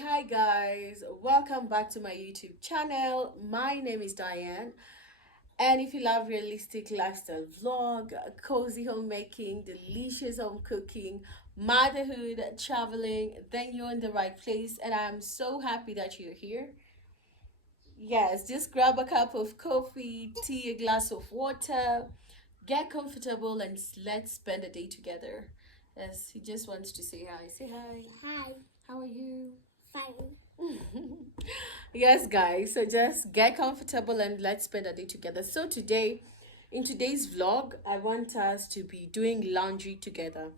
Hi guys, welcome back to my YouTube channel. My name is Diane, and if you love realistic lifestyle vlog, cozy homemaking, delicious home cooking, motherhood, traveling, then you're in the right place, and I'm so happy that you're here. Yes, just grab a cup of coffee, tea, a glass of water, get comfortable, and let's spend a day together. Yes, he just wants to say hi. Say hi. Hi, How are you? fine. Yes, guys, so just get comfortable and let's spend a day together. So, today, in today's vlog, I want us to be doing laundry together.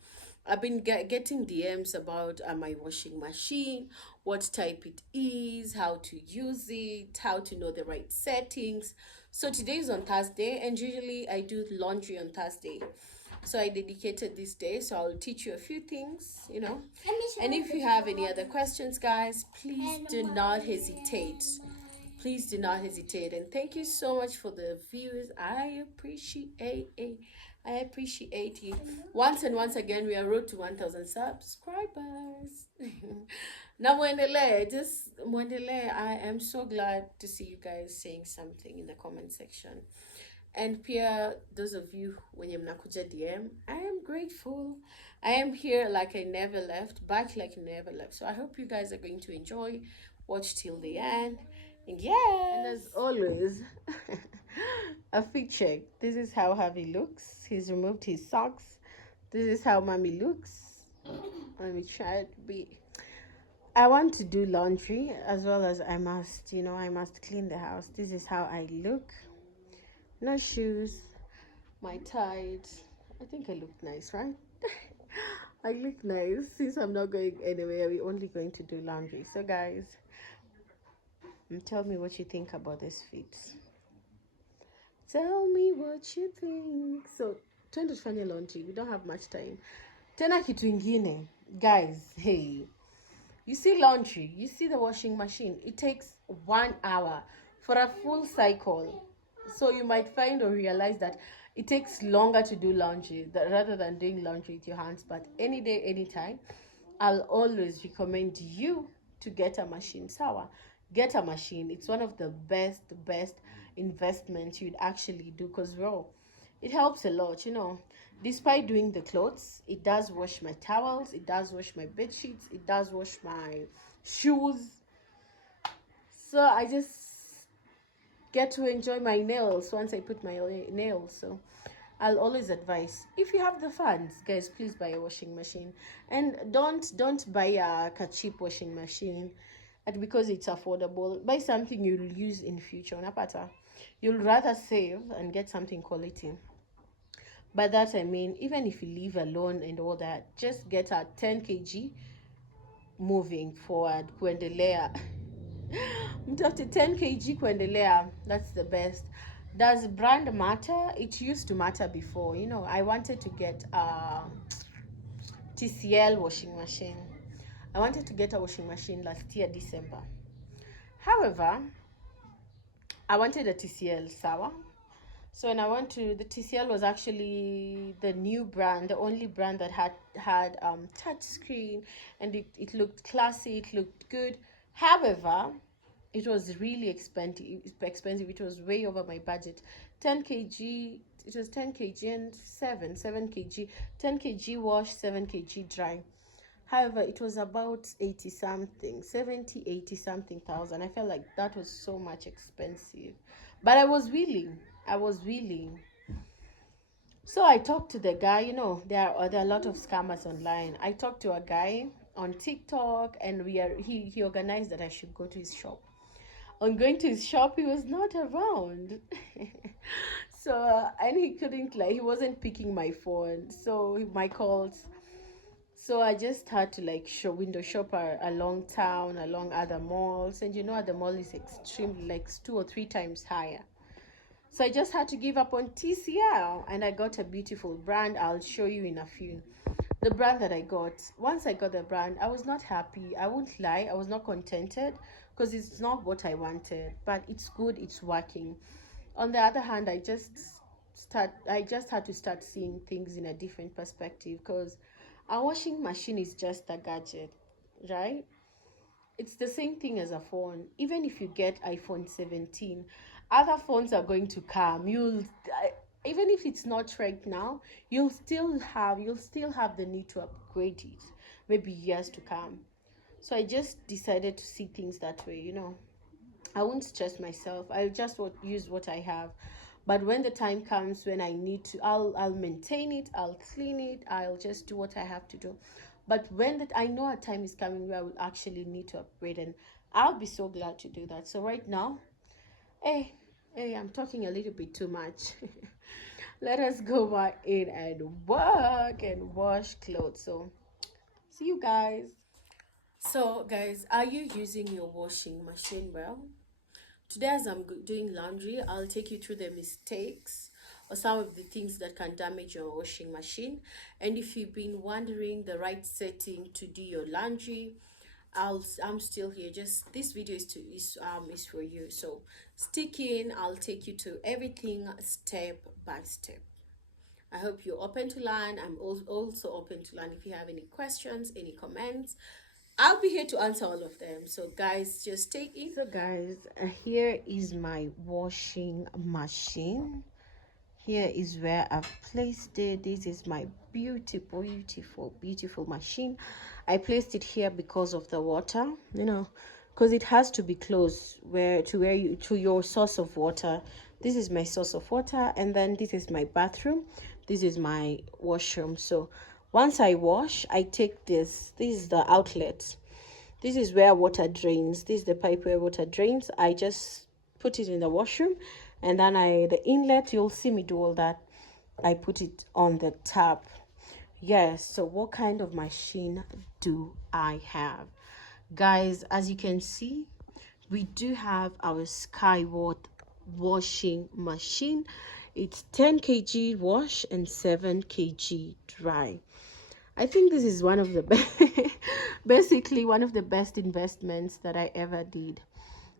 I've been getting DMs about my washing machine, what type it is, how to use it, how to know the right settings. So, today is on Thursday, and usually I do laundry on Thursday. So I dedicated this day, so I'll teach you a few things. And if you have any other questions, guys, please do not hesitate. Please do not hesitate. And thank you so much for the views. I appreciate it. I appreciate you. Once and once again, we are road to 1,000 subscribers. Now, Mwendele, I am so glad to see you guys saying something in the comment section. And Pia, those of you wenye mnakuja DM, I am grateful. I am here like I never left, back like I never left. So I hope you guys are going to enjoy, watch till the end. And yes. And as always, a fit check. This is how Harvey looks. He's removed his socks. This is how mommy looks. Let me try to be. I want to do laundry as well as I must clean the house. This is how I look. No shoes, my tights. I think I look nice, right? I look nice since I'm not going anywhere. We're only going to do laundry. So, guys, tell me what you think about this fit. Tell me what you think. So, twende tufanye laundry. We don't have much time. Tena kitu ingine. Guys, hey. You see laundry, you see the washing machine. It takes 1 hour for a full cycle. So you might find or realize that it takes longer to do laundry rather than doing laundry with your hands. But any day, anytime, I'll always recommend you to get a machine. Sawa, get a machine. It's one of the best investments you'd actually do because, well, it helps a lot. Despite doing the clothes, it does wash my towels, it does wash my bed sheets, it does wash my shoes. So I just get to enjoy my nails once I put my nails. So I'll always advise, if you have the funds, guys, please buy a washing machine. And don't buy a cheap washing machine and because it's affordable. Buy something you'll use in future. Unapata, you'll rather save and get something quality. By that I mean, even if you live alone and all that, just get a 10 kg moving forward kuendelea. Mtafute 10 kg kuendelea. That's the best. Does brand matter? It used to matter before. I wanted to get a TCL washing machine. I wanted to get a washing machine last year, December. However, I wanted a TCL, sawa. So when I went to the TCL was actually the new brand, the only brand that had touch screen, and it looked classy, it looked good. However, it was really expensive. It was way over my budget. 10 kg, it was 10 kg and 7 kg, 10 kg wash, 7 kg dry. However, it was about 80 something, 70, 80 something thousand. I felt like that was so much expensive. But I was willing. I was willing. So I talked to the guy. There are a lot of scammers online. I talked to a guy on TikTok, and he organized that I should go to his shop. On going to his shop, he was not around. So and he couldn't, like, he wasn't picking my phone. So my calls. So I just had to, like, window shop along town, along other malls, and the mall is extremely, like, 2 or 3 times higher. So I just had to give up on TCL, and I got a beautiful brand. I'll show you in a few. The brand that I got, once I got the brand, I was not happy. I won't lie, I was not contented because it's not what I wanted, but it's good, it's working. On the other hand, I just had to start seeing things in a different perspective because a washing machine is just a gadget, right? it's the same thing as a phone. Even if you get iPhone 17, other phones are going to come. Even if it's not right now, you'll still have the need to upgrade it, maybe years to come. So I just decided to see things that way. I won't stress myself. I'll just use what I have. But when the time comes when I need to, I'll maintain it, I'll clean it, I'll just do what I have to do. But when that I know a time is coming where I will actually need to upgrade, and I'll be so glad to do that. So right now, hey, hey, I'm talking a little bit too much. Let us go back in and work and wash clothes. So see you guys. So guys, are you using your washing machine well? Today, as I'm doing laundry, I'll take you through the mistakes or some of the things that can damage your washing machine. And if you've been wondering the right setting to do your laundry, I'm still here. Just this video is for you. So stick in. I'll take you to everything step by step. I hope you're open to learn. I'm also open to learn. If you have any questions, any comments, I'll be here to answer all of them. So guys, just take it. So guys, here is my washing machine. Here is where I've placed it. This is my beautiful, beautiful, beautiful machine. I placed it here because of the water, because it has to be close to your source of water. This is my source of water, and then this is my bathroom. This is my washroom. So once I wash, I take this. This is the outlet. This is where water drains. This is the pipe where water drains. I just put it in the washroom, and then the inlet, you'll see me do all that. I put it on the tap. Yes, so what kind of machine do I have? Guys, as you can see, we do have our Skyward washing machine. It's 10 kg wash and 7 kg dry. I think this is one of the basically one of the best investments that I ever did.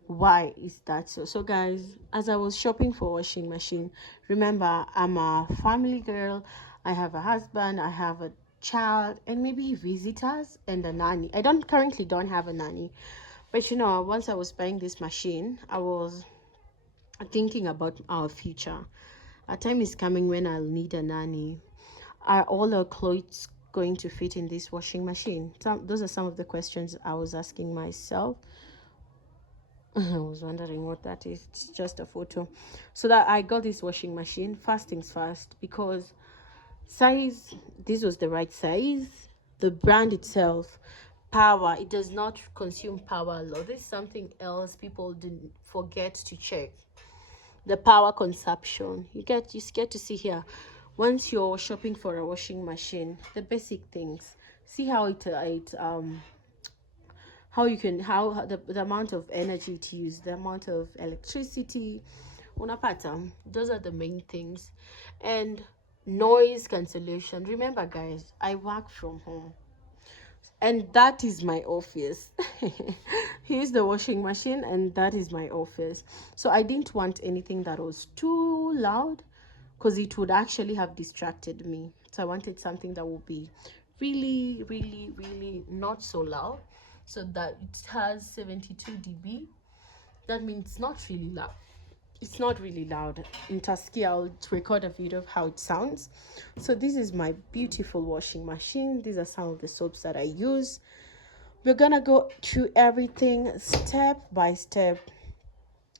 Why is that so? So guys, as I was shopping for washing machine, remember, I'm a family girl. I have a husband, I have a child, and maybe visitors and a nanny. I don't currently don't have a nanny, but once I was buying this machine, I was thinking about our future. A time is coming when I'll need a nanny. Are all our clothes going to fit in this washing machine? Those are some of the questions I was asking myself. I was wondering what that is. It's just a photo. So that I got this washing machine. First things first, because size, this was the right size. The brand itself, power, it does not consume power a lot. This is something else people didn't forget to check. The power consumption. You get to see here. Once you're shopping for a washing machine, the basic things. See how the amount of energy it uses, the amount of electricity. Unapata, those are the main things. And noise cancellation. Remember guys, I work from home, and that is my office. Here's the washing machine, and that is my office. So I didn't want anything that was too loud, because it would actually have distracted me. So I wanted something that would be really, really, really not so loud, so that it has 72 dB. That means it's not really loud. It's not really loud. In Tusky, I'll record a video of how it sounds. So this is my beautiful washing machine. These are some of the soaps that I use. We're gonna go through everything step by step.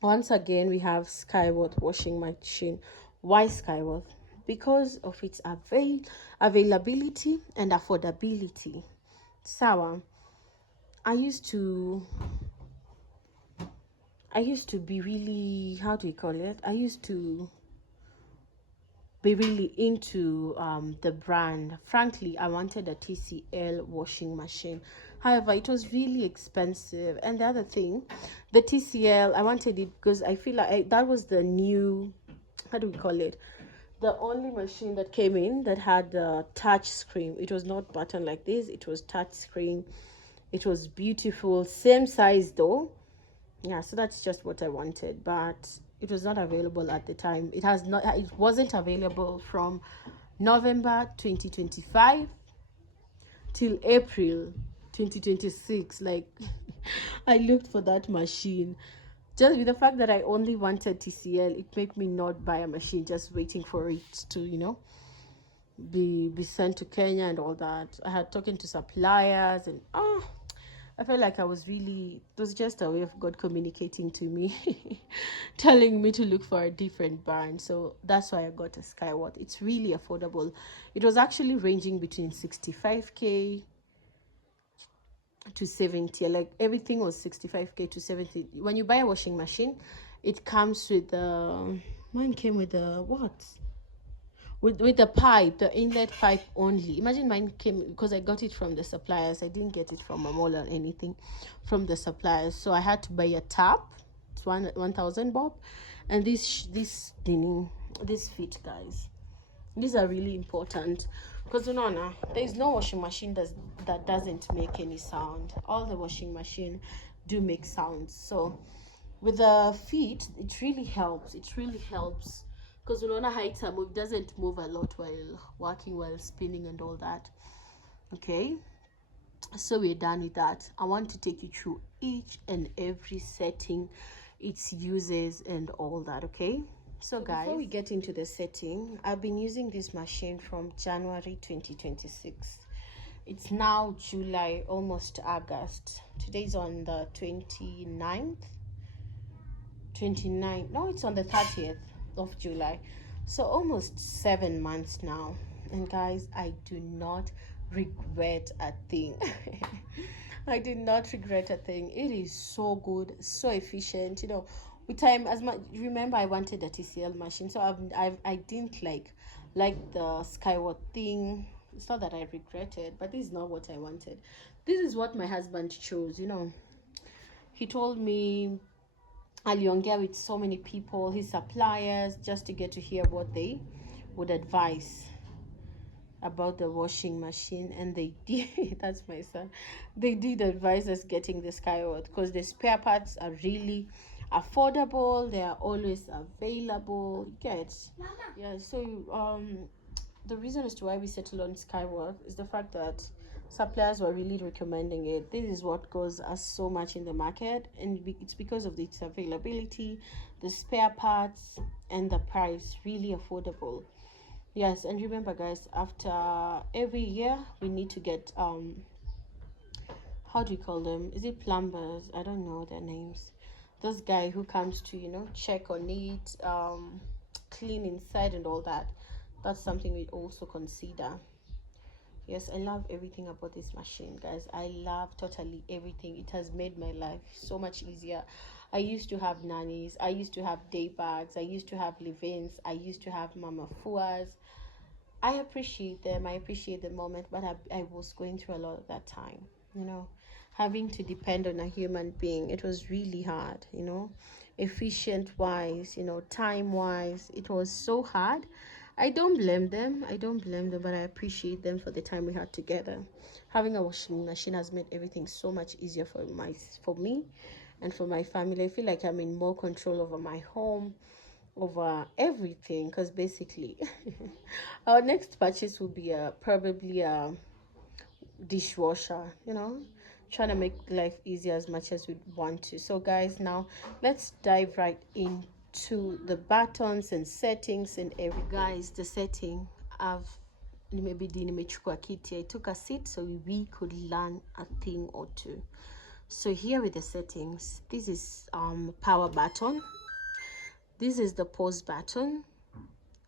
Once again, we have Skyward washing machine. Why Skyward? Because of its availability and affordability. Sawa, I used to be really, how do you call it? I used to be really into the brand. Frankly, I wanted a TCL washing machine. However, it was really expensive. And the other thing, the TCL, I wanted it because I feel like that was the new, how do we call it? The only machine that came in that had a touch screen. It was not button like this. It was touch screen. It was beautiful. Same size though. Yeah, so that's just what I wanted, but it was not available at the time. It wasn't available from November 2025 till April 2026. Like, I looked for that machine. Just with the fact that I only wanted TCL, it made me not buy a machine, just waiting for it to, be sent to Kenya and all that. I had talking to suppliers, and I felt like it was just a way of God communicating to me, telling me to look for a different brand. So that's why I got a Skyward. It's really affordable. It was actually ranging between 65K to 70. Like, everything was 65K to 70. When you buy a washing machine, it comes with mine came with the what? With the pipe, the inlet pipe only. Imagine mine came, because I got it from the suppliers. I didn't get it from a mall or anything, from the suppliers. So I had to buy a tap. It's 1,000 bob, and this thing, this feet, guys. These are really important, because there is no washing machine that doesn't make any sound. All the washing machine do make sounds. So with the feet, it really helps. It really helps, because height move doesn't move a lot while working, while spinning and all that. Okay, so we're done with that. I want to take you through each and every setting, its uses and all that. Okay, so guys, before we get into the setting, I've been using this machine from January 2026. It's now July, almost August. Today's on the 29th. No, it's on the 30th of July. So almost 7 months now. And guys, I do not regret a thing. I did not regret a thing. It is so good, so efficient. With time, as much, remember, I wanted a TCL machine, so I didn't like the Skyward thing. It's not that I regretted, but this is not what I wanted. This is what my husband chose. He told me, aliongea with so many people, his suppliers, just to get to hear what they would advise about the washing machine, and they did. That's my son. They did advise us getting the Skyward, because the spare parts are really affordable. They are always available. Yeah. So the reason as to why we settled on Skyward is the fact that suppliers were really recommending it. This is what goes us so much in the market, and it's because of its availability, the spare parts, and the price. Really affordable. Yes, and remember, guys, after every year we need to get how do you call them? Is it plumbers? I don't know their names. Those guy who comes to check on it, clean inside and all that. That's something we also consider. Yes, I love everything about this machine, guys. I love totally everything. It has made my life so much easier. I used to have nannies. I used to have day bags. I used to have live-ins. I used to have mama fuas. I appreciate them. I appreciate the moment, but I was going through a lot of that time, having to depend on a human being. It was really hard, efficient wise, time wise. It was so hard. I don't blame them. But I appreciate them for the time we had together. Having a washing machine has made everything so much easier for me and for my family. I feel like I'm in more control over my home, over everything, because basically our next purchase will be probably a dishwasher, trying to make life easier as much as we want to. So guys, now let's dive right into the buttons and settings and everything. Guys, the setting, nimechukua kiti. I took a seat so we could learn a thing or two. So here with the settings, this is power button. This is the pause button.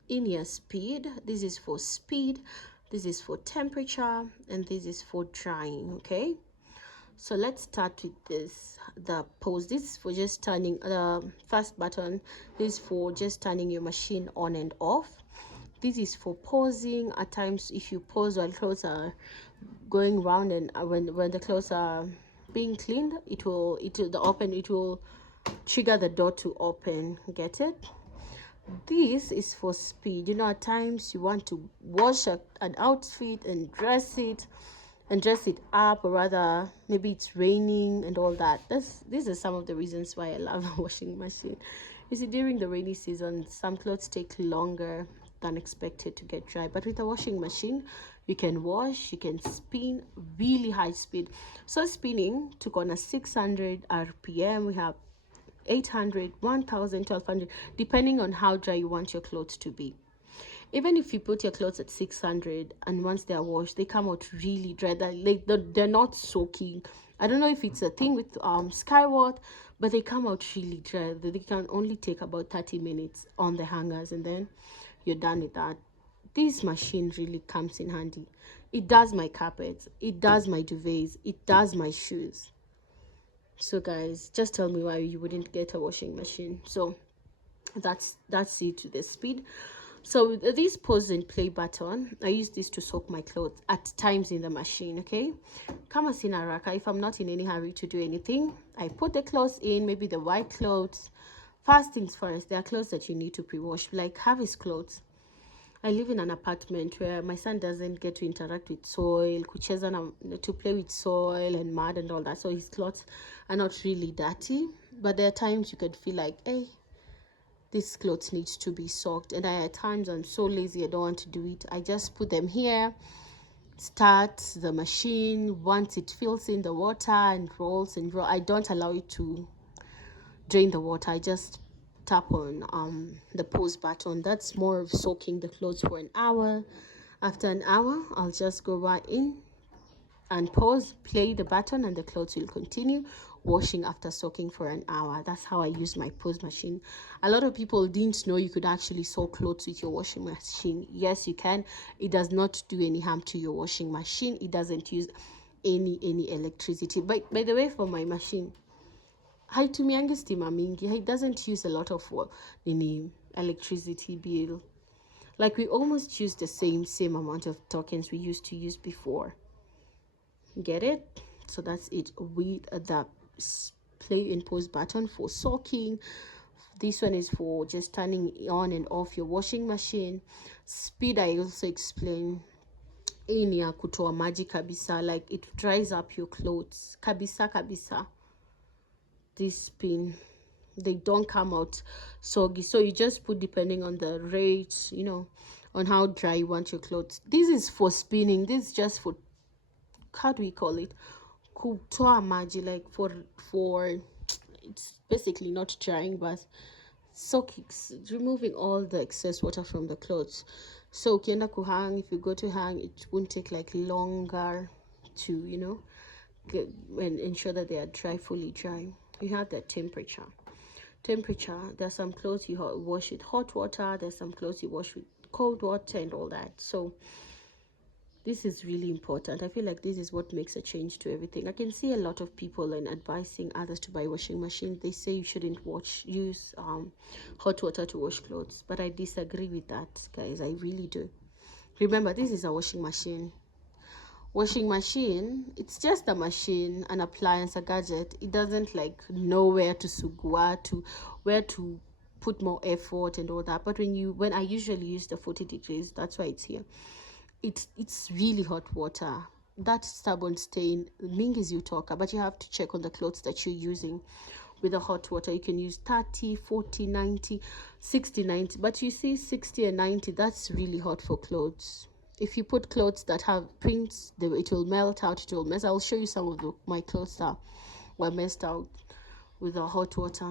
In your speed, this is for speed, this is for temperature, and this is for drying. Okay, so let's start with the pause. This is for just turning the first button. This is for just turning your machine on and off. This is for pausing. At times, if you pause while clothes are going round, and when the clothes are being cleaned, it will trigger the door to open. Get it? This is for speed. At times you want to wash an outfit and dress it up, or rather maybe it's raining and all that. These are some of the reasons why I love a washing machine. You see, during the rainy season, some clothes take longer than expected to get dry, but with a washing machine You can wash, you can spin really high speed. So spinning took on a 600 rpm. We have 800, 1000, 1200, depending on how dry you want your clothes to be. Even if you put your clothes at 600 and once they're washed, they come out really dry. They're not soaking. I don't know if it's a thing with Skyward, but they come out really dry. They can only take about 30 minutes on the hangers, and then you're done with that. This machine really comes in handy. It does my carpets, it does my duvets, it does my shoes. So guys, just tell me why you wouldn't get a washing machine. So that's it to the speed. So with this pause and play button, I use this to soak my clothes at times in the machine. Okay, kama sina raka, if I'm not in any hurry to do anything, I put the clothes in, maybe the white clothes. First things first, there are clothes that you need to pre-wash, like Harvey's clothes. I live in an apartment where my son doesn't get to interact with soil, to play with soil and mud and all that. So his clothes are not really dirty. But there are times you could feel like, hey, this clothes needs to be soaked. And at times I'm so lazy, I don't want to do it. I just put them here, start the machine. Once it fills in the water and rolls and roll, I don't allow it to drain the water. I just tap on the pause button. That's more of soaking the clothes for an hour. After an hour, I'll just go right in and pause, play the button, and the clothes will continue washing after soaking for an hour. That's how I use my pause machine. A lot of people didn't know you could actually soak clothes with your washing machine. Yes, you can. It does not do any harm to your washing machine. It doesn't use any electricity. But by the way, for my machine, haitumiangi stima mingi. It doesn't use a lot of any electricity bill. Like we almost use the same amount of tokens we used to use before. Get it? So that's it with the play and pause button for soaking. This one is for just turning on and off your washing machine. Speed, I also explain. Hii ni ya kutoa maji kabisa, like it dries up your clothes kabisa. This spin, they don't come out soggy, so you just put depending on the rate, on how dry you want your clothes. This is for spinning. This is just for, how do we call it, kutoa maji, like for it's basically not drying but soaking, removing all the excess water from the clothes. So ukienda kuhang, if you go to hang, it won't take like longer to get and ensure that they are fully dry. You have the temperature. There's some clothes you wash with hot water, there's some clothes you wash with cold water and all that. So this is really important. I feel like this is what makes a change to everything. I can see a lot of people and advising others to buy washing machines. They say you shouldn't use hot water to wash clothes, but I disagree with that, guys. I really do. Remember, this is a washing machine. It's just a machine, an appliance, a gadget. It doesn't like know where to sugua, to where to put more effort and all that. But when I usually use the 40 degrees, that's why it's here. It's really hot water. That stubborn stain mingis you talk, but you have to check on the clothes that you're using. With the hot water, you can use 30, 40, 90, 60, 90. But you see 60 and 90, that's really hot for clothes. If you put clothes that have prints, it will melt out, it will mess. I'll show you some of my clothes that were messed out with the hot water,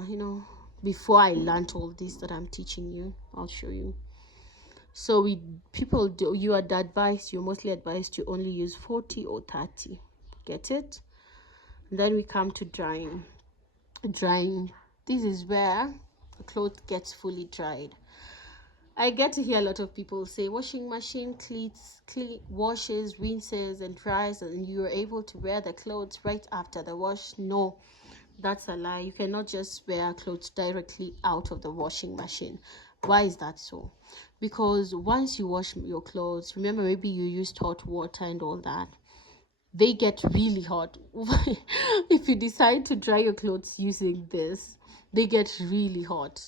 before I learned all this that I'm teaching you. I'll show you. So you're mostly advised to only use 40 or 30. Get it? And then we come to drying. This is where the cloth gets fully dried. I get to hear a lot of people say washing machine washes, rinses and dries, and you're able to wear the clothes right after the wash. No, that's a lie. You cannot just wear clothes directly out of the washing machine. Why is that so? Because once you wash your clothes, remember, maybe you used hot water and all that, they get really hot. If you decide to dry your clothes using this, they get really hot.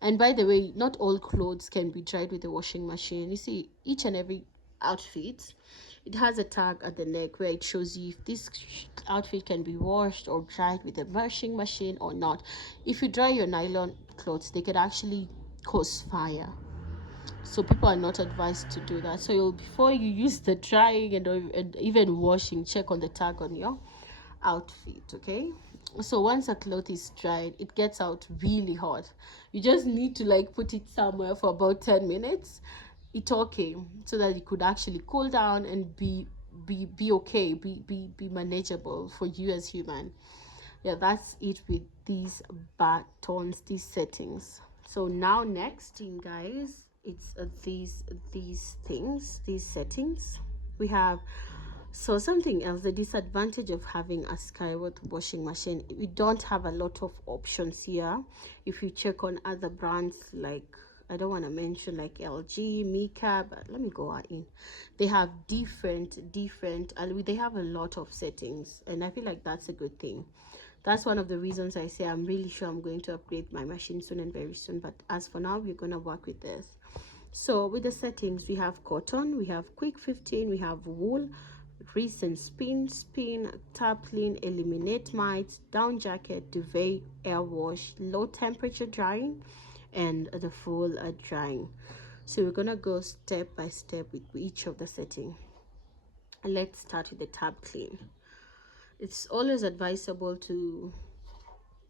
And by the way, not all clothes can be dried with the washing machine. You see, each and every outfit, it has a tag at the neck where it shows you if this outfit can be washed or dried with the washing machine or not. If you dry your nylon clothes, they could actually cause fire. So people are not advised to do that. So before you use the drying and even washing, check on the tag on your outfit. Okay, so once a cloth is dried, it gets out really hot. You just need to like put it somewhere for about 10 minutes. It's okay, so that it could actually cool down and be okay, be manageable for you as human. Yeah, that's it with these buttons, these settings. So now next thing, guys, it's these things, these settings we have. So something else, the disadvantage of having a Skyward washing machine, we don't have a lot of options here. If you check on other brands, like I don't want to mention like LG, Mika, but let me go in. They have different, and they have a lot of settings, and I feel like that's a good thing. That's one of the reasons I say I'm really sure I'm going to upgrade my machine soon and very soon. But as for now, we're gonna work with this. So with the settings, we have cotton, we have quick 15, we have wool, rinse and spin, tap clean, eliminate mites, down jacket, duvet, air wash, low temperature drying, and the full drying. So we're gonna go step by step with each of the setting. Let's start with the tab clean. It's always advisable to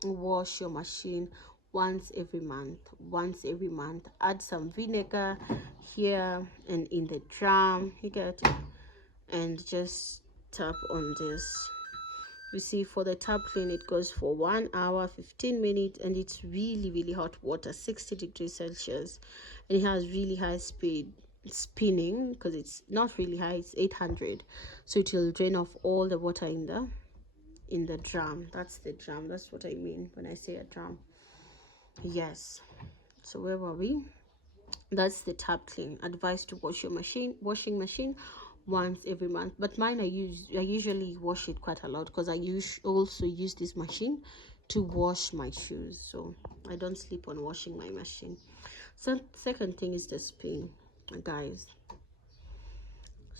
wash your machine once every month. Add some vinegar here and in the drum, you get it, and just tap on this. You see, for the tap clean, it goes for 1 hour 15 minutes, and it's really hot water, 60 degrees Celsius, and it has really high speed spinning, because it's not really high, it's 800, so it will drain off all the water in the drum. That's the drum, that's what I mean when I say a drum. Yes, so where were we? That's the tap clean. Advice to wash your washing machine once every month. But mine, I usually wash it quite a lot, because I also use this machine to wash my shoes, so I don't sleep on washing my machine. So second thing is the spin, guys.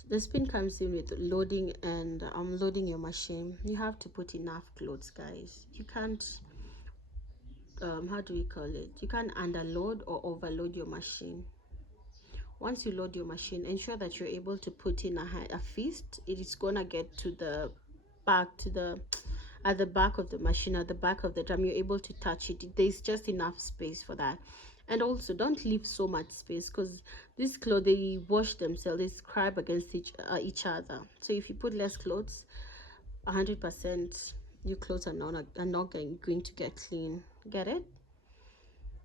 The spin comes in with loading and unloading your machine. You have to put enough clothes, guys. You can't how do we call it, you can't underload or overload your machine. Once you load your machine, ensure that you're able to put in a fist. It is gonna get to the back, to the at the back of the machine, at the back of the drum. You're able to touch it. There's just enough space for that. And also, don't leave so much space, because these clothes, they wash themselves, they scrub against each other. So if you put less clothes, 100% your clothes are not going to get clean. Get it?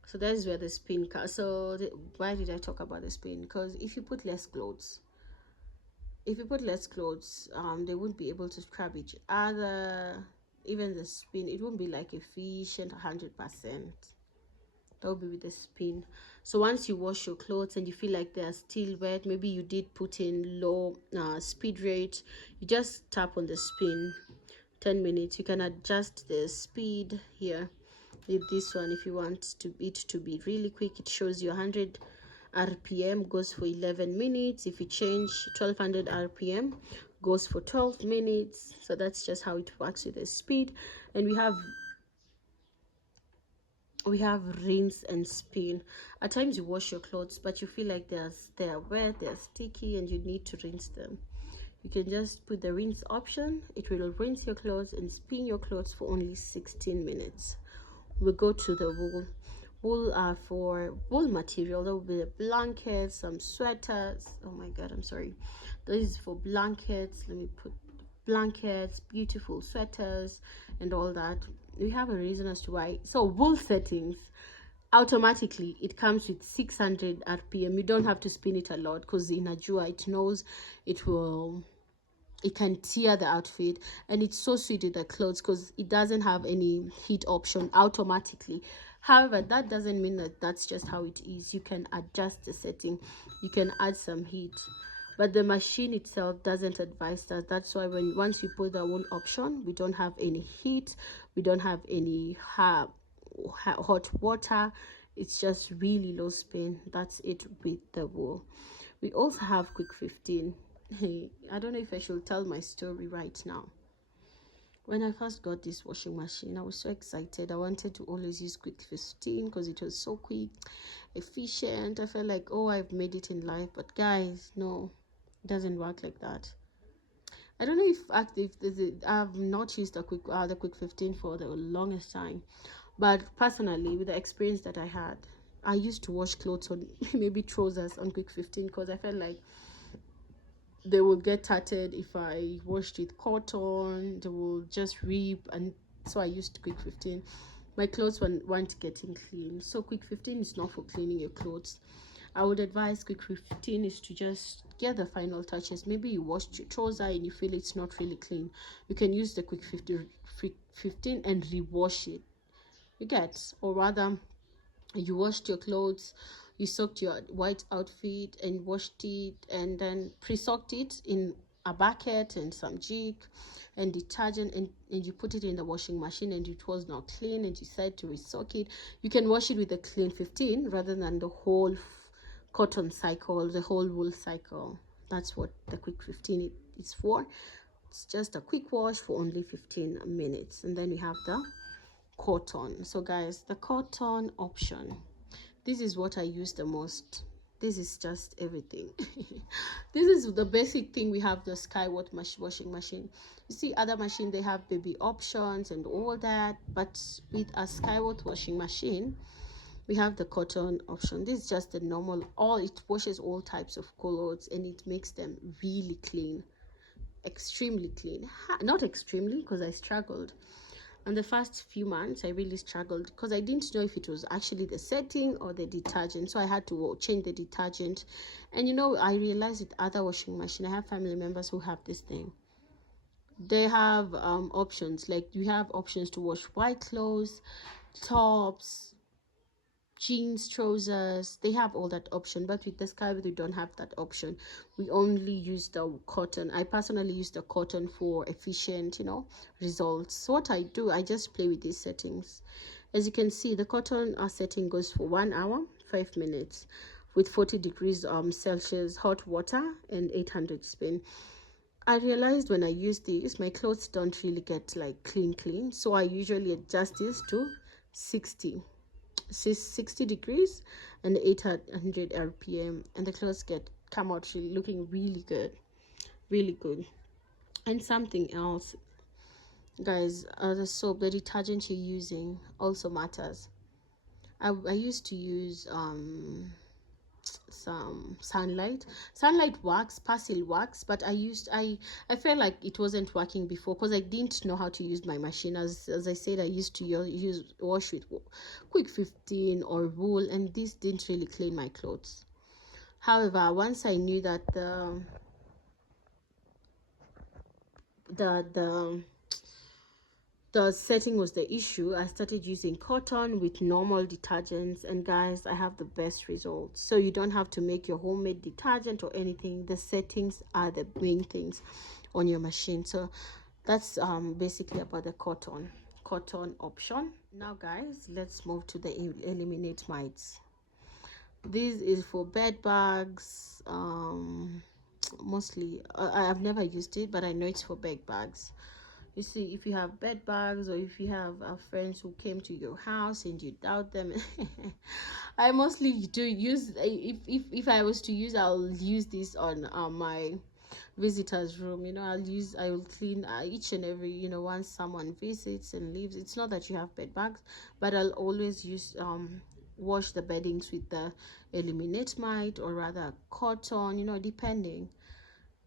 So that is where the spin comes. So why did I talk about the spin? Because if you put less clothes, they won't be able to scrub each other. Even the spin, it won't be like efficient 100%. That will be with the spin. So once you wash your clothes and you feel like they are still wet, maybe you did put in low speed rate, you just tap on the spin. 10 minutes. You can adjust the speed here with this one. If you want it to be really quick, it shows you 100 rpm, goes for 11 minutes. If you change 1200 rpm, goes for 12 minutes. So that's just how it works with the speed. And we have rinse and spin. At times you wash your clothes, but you feel like they're wet, they're sticky, and you need to rinse them. You can just put the rinse option. It will rinse your clothes and spin your clothes for only 16 minutes. We go to the wool. For wool material, there will be the blankets, some sweaters. Oh my god, I'm sorry. This is for blankets. Let me put blankets, beautiful sweaters, and all that. We have a reason as to why. So wool settings, automatically it comes with 600 rpm. You don't have to spin it a lot, because in Ajua it knows it can tear the outfit, and it's so sweet with the clothes, because it doesn't have any heat option automatically. However, that doesn't mean that that's just how it is. You can adjust the setting, you can add some heat, but the machine itself doesn't advise that. That's why once you put the wool option, we don't have any heat, we don't have any hot water. It's just really low spin. That's it with the wool. We also have quick 15. Hey, I don't know if I should tell my story right now. When I first got this washing machine, I was so excited. I wanted to always use quick 15 because it was so quick, efficient. I felt like, oh, I've made it in life. But guys, no, it doesn't work like that. I don't know if I've not used the quick 15 for the longest time, but personally, with the experience that I had, I used to wash clothes on maybe trousers on quick 15 because I felt like they will get tattered if I washed with cotton. They will just rip, and so I used quick 15. My clothes weren't getting clean, so quick 15 is not for cleaning your clothes. I would advise quick 15 is to just get the final touches. Maybe you washed your trouser and you feel it's not really clean, you can use the quick 15 and rewash it, you get, or rather, you washed your clothes, you soaked your white outfit and washed it, and then pre-soaked it in a bucket and some jig and detergent, and you put it in the washing machine and it was not clean and you decide to resoak it. You can wash it with the clean 15 rather than the whole cotton cycle, the whole wool cycle. That's what the quick 15 is for. It's just a quick wash for only 15 minutes, and then we have the cotton. So guys, the cotton option, this is what I use the most. This is just everything. This is the basic thing. We have the Skyward washing machine. You see other machine, they have baby options and all that, but with a Skyward washing machine, we have the cotton option. This is just the normal, all it washes all types of clothes and it makes them really clean, extremely clean. Not extremely, because I struggled. And the first few months I really struggled because I didn't know if it was actually the setting or the detergent, so I had to change the detergent. And you know, I realized with other washing machine, I have family members who have this thing. They have options, like you have options to wash white clothes, tops, jeans, trousers. They have all that option, but with the Skyward we don't have that option. We only use the cotton. I personally use the cotton for efficient, you know, results. So what I do, I just play with these settings. As you can see, the cotton setting goes for 1 hour 5 minutes with 40 degrees Celsius hot water and 800 spin. I realized when I use this, my clothes don't really get like clean, so I usually adjust this to 60 degrees and 800 rpm, and the clothes come out really looking really good, really good. And something else, guys, the soap, the detergent you're using also matters. I used to use some sunlight wax, Persil wax, but I felt like it wasn't working before because I didn't know how to use my machine. As I said, I used to use wash with quick 15 or wool, and this didn't really clean my clothes. However, once I knew that the the setting was the issue, I started using cotton with normal detergents, and guys, I have the best results. So you don't have to make your homemade detergent or anything. The settings are the main things on your machine. So that's basically about the cotton option. Now guys, let's move to the eliminate mites. This is for bed bugs. Mostly I've never used it, but I know it's for bed bugs. You see, if you have bed bugs or if you have friends who came to your house and you doubt them, I mostly do use, if I was to use, I'll use this on my visitors room. You know, I will clean each and every, you know, once someone visits and leaves. It's not that you have bed bugs, but I'll always use wash the beddings with the eliminate mite, or rather cotton, you know, depending.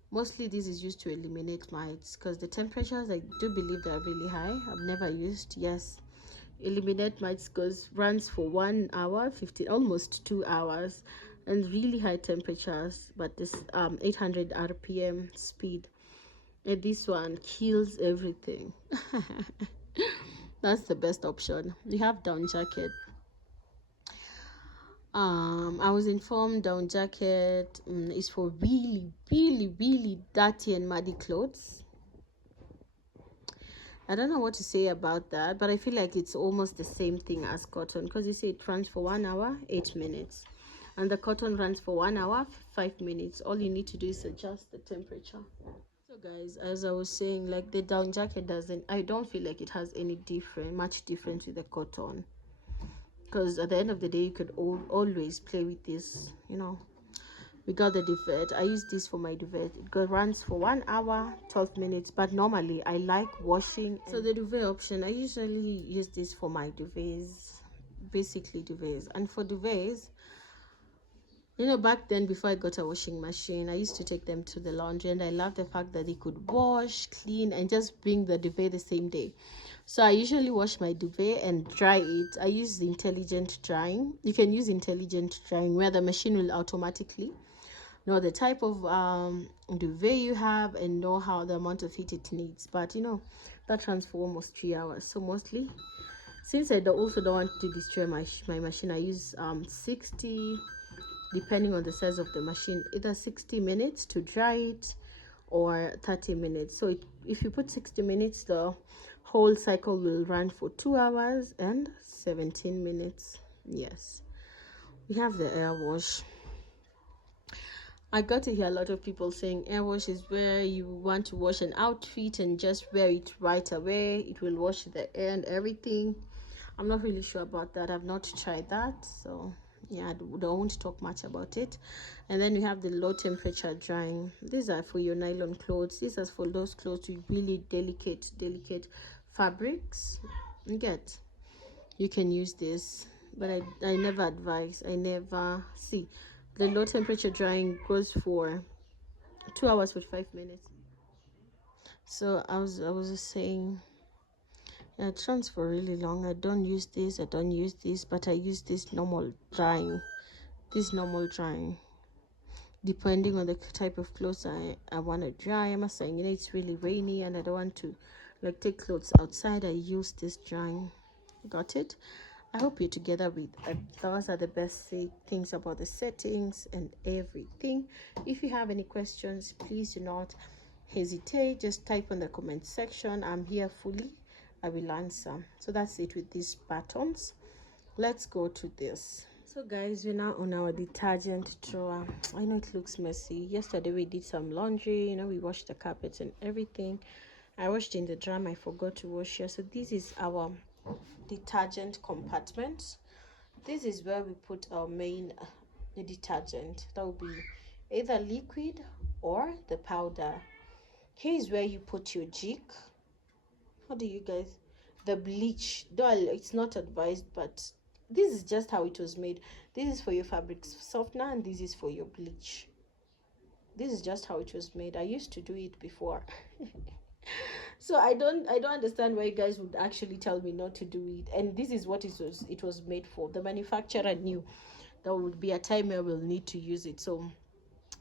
Mostly this is used to eliminate mites because the temperatures, I do believe, they are really high. I've never used, yes, eliminate mites runs for 1 hour 15, almost 2 hours, and really high temperatures, but this 800 rpm speed, and this one kills everything. That's the best option. We have down jacket. I was informed down jacket is for really dirty and muddy clothes. I don't know what to say about that, but I feel like it's almost the same thing as cotton, because you see it runs for 1 hour 8 minutes and the cotton runs for 1 hour 5 minutes. All you need to do is adjust the temperature. So Guys, as I was saying, like the down jacket doesn't, I don't feel like it has any much difference with the cotton, because at the end of the day you could always play with this, you know. We got the duvet. I use this for my duvet. Runs for 1 hour 12 minutes, but normally I like washing. So the duvet option, I usually use this for my duvets, basically duvets. And for duvets, you know, back then before I got a washing machine, I used to take them to the laundry, and I love the fact that they could wash, clean, and just bring the duvet the same day. So I usually wash my duvet and dry it. I use the intelligent drying. You can use intelligent drying where the machine will automatically know the type of duvet you have and know how the amount of heat it needs. But you know, that runs for almost 3 hours. So mostly, since I also don't want to destroy my machine, I use 60, depending on the size of the machine, either 60 minutes to dry it or 30 minutes. So if you put 60 minutes, the whole cycle will run for 2 hours and 17 minutes. Yes, we have the air wash. I got to hear a lot of people saying air wash is where you want to wash an outfit and just wear it right away. It will wash the air and everything. I'm not really sure about that. I've not tried that, so yeah, I don't talk much about it. And then we have the low temperature drying. These are for your nylon clothes. These are for those clothes with really delicate fabrics. You can use this, but I never advise. I never see. The low temperature drying goes for 2 hours 45 minutes. So I was just saying, yeah, it runs for really long. I don't use this, but I use this normal drying. Depending on the type of clothes I want to dry. I'm saying, you know, it's really rainy and I don't want to like take clothes outside. I use this drying. Got it? I hope you're together with those are the best things about the settings and everything. If you have any questions, please do not hesitate. Just type on the comment section. I'm here fully. I will answer. So that's it with these buttons. Let's go to this. So guys, we're now on our detergent drawer. I know it looks messy. Yesterday we did some laundry, you know, we washed the carpets and everything. I washed in the drum. I forgot to wash here. So this is our detergent compartment. This is where we put our main detergent. That will be either liquid or the powder. Here is where you put your jig. How do you guys, the bleach, though it's not advised, but this is just how it was made. This is for your fabric softener and this is for your bleach. This is just how it was made. I used to do it before. So I don't understand why you guys would actually tell me not to do it. And this is what it was made for. The manufacturer knew there would be a time where we'll need to use it. So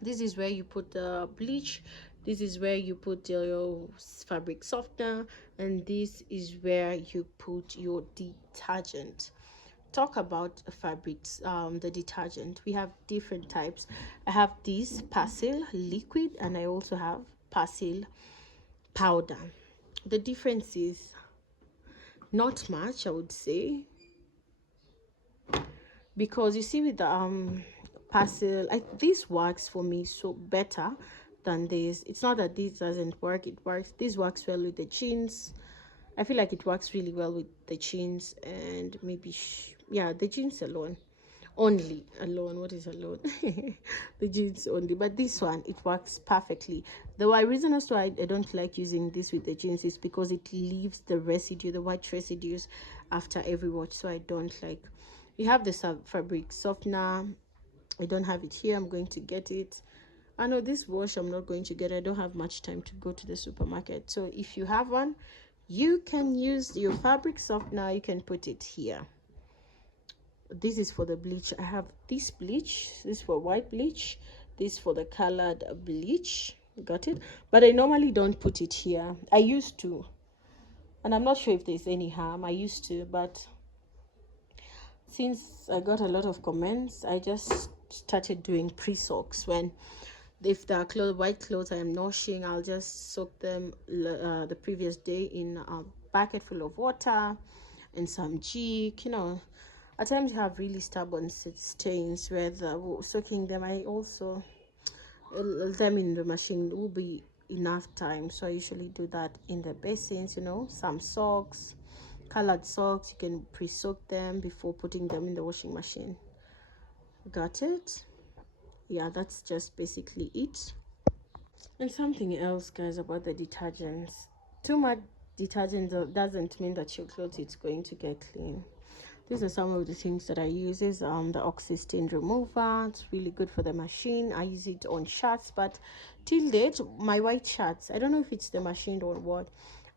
this is where you put the bleach, this is where you put your fabric softener, and this is where you put your detergent. Talk about fabrics, the detergent, we have different types. I have this Persil liquid and I also have Persil powder. The difference is not much, I would say, because you see with the Persil, this works for me so better than this. It's not that this doesn't work, it works. This works well with the jeans. I feel like it works really well with the jeans and maybe yeah, the jeans alone. What is alone? The jeans only, but this one, it works perfectly. The reason as to why I don't like using this with the jeans is because it leaves the residue, the white residues after every wash, so I don't like. You have the fabric softener. I don't have it here. I'm going to get it. I know this wash I'm not going to get. I don't have much time to go to the supermarket. So if you have one, you can use your fabric softener. You can put it here. This is for the bleach. I have this bleach. This for white bleach. This for the colored bleach. Got it? But I normally don't put it here. I used to. And I'm not sure if there's any harm. I used to, but since I got a lot of comments, I just started doing pre-soaks. When if the white clothes I am washing, I'll just soak them the previous day in a bucket full of water and some jig. You know, at times you have really stubborn stains where soaking them, I also them in the machine will be enough time, so I usually do that in the basins. Some socks, colored socks, you can pre-soak them before putting them in the washing machine. Got it? Yeah, that's just basically it. And something else, guys, about the detergents. Too much detergent doesn't mean that your clothes is going to get clean. These are some of the things that I use. Is the oxy stain remover. It's really good for the machine. I use it on shirts, but till date, my white shirts, I don't know if it's the machine or what,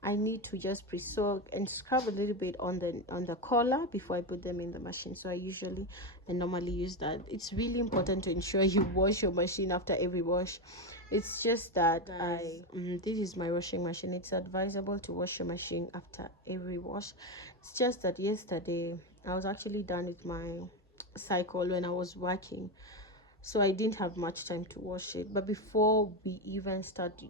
I need to just pre-soak and scrub a little bit on the collar before I put them in the machine. So I usually and normally use that. It's really important to ensure you wash your machine after every wash. It's just that this is my washing machine. It's advisable to wash your machine after every wash. It's just that yesterday I was actually done with my cycle when I was working, so I didn't have much time to wash it. But before we even start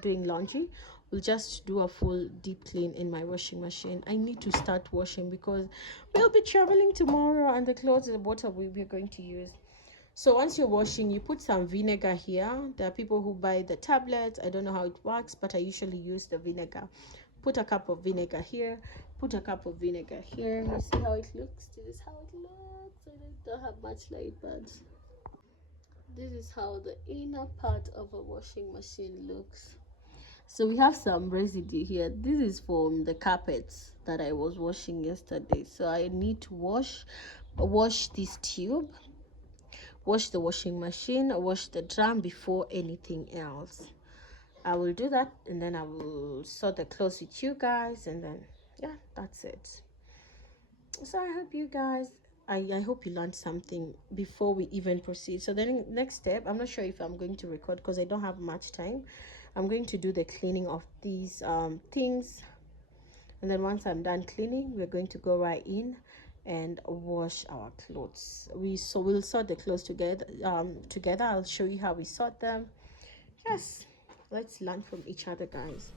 doing laundry, we'll just do a full deep clean in my washing machine. I need to start washing because we'll be traveling tomorrow, and the clothes and the water we're going to use. So once you're washing, you put some vinegar here. There are people who buy the tablets. I don't know how it works, but I usually use the vinegar. Put a cup of vinegar here, put a cup of vinegar here. You see how it looks? This is how it looks. I don't have much light, but this is how the inner part of a washing machine looks. So we have some residue here. This is from the carpets that I was washing yesterday. So I need to wash this tube, wash the washing machine, wash the drum before anything else. I will do that, and then I will sort the clothes with you guys, and then yeah, that's it. So I hope you guys, I hope you learned something before we even proceed. So then next step, I'm not sure if I'm going to record because I don't have much time. I'm going to do the cleaning of these things, and then once I'm done cleaning, we're going to go right in and wash our clothes. We'll sort the clothes together. I'll show you how we sort them. Yes, let's learn from each other, guys.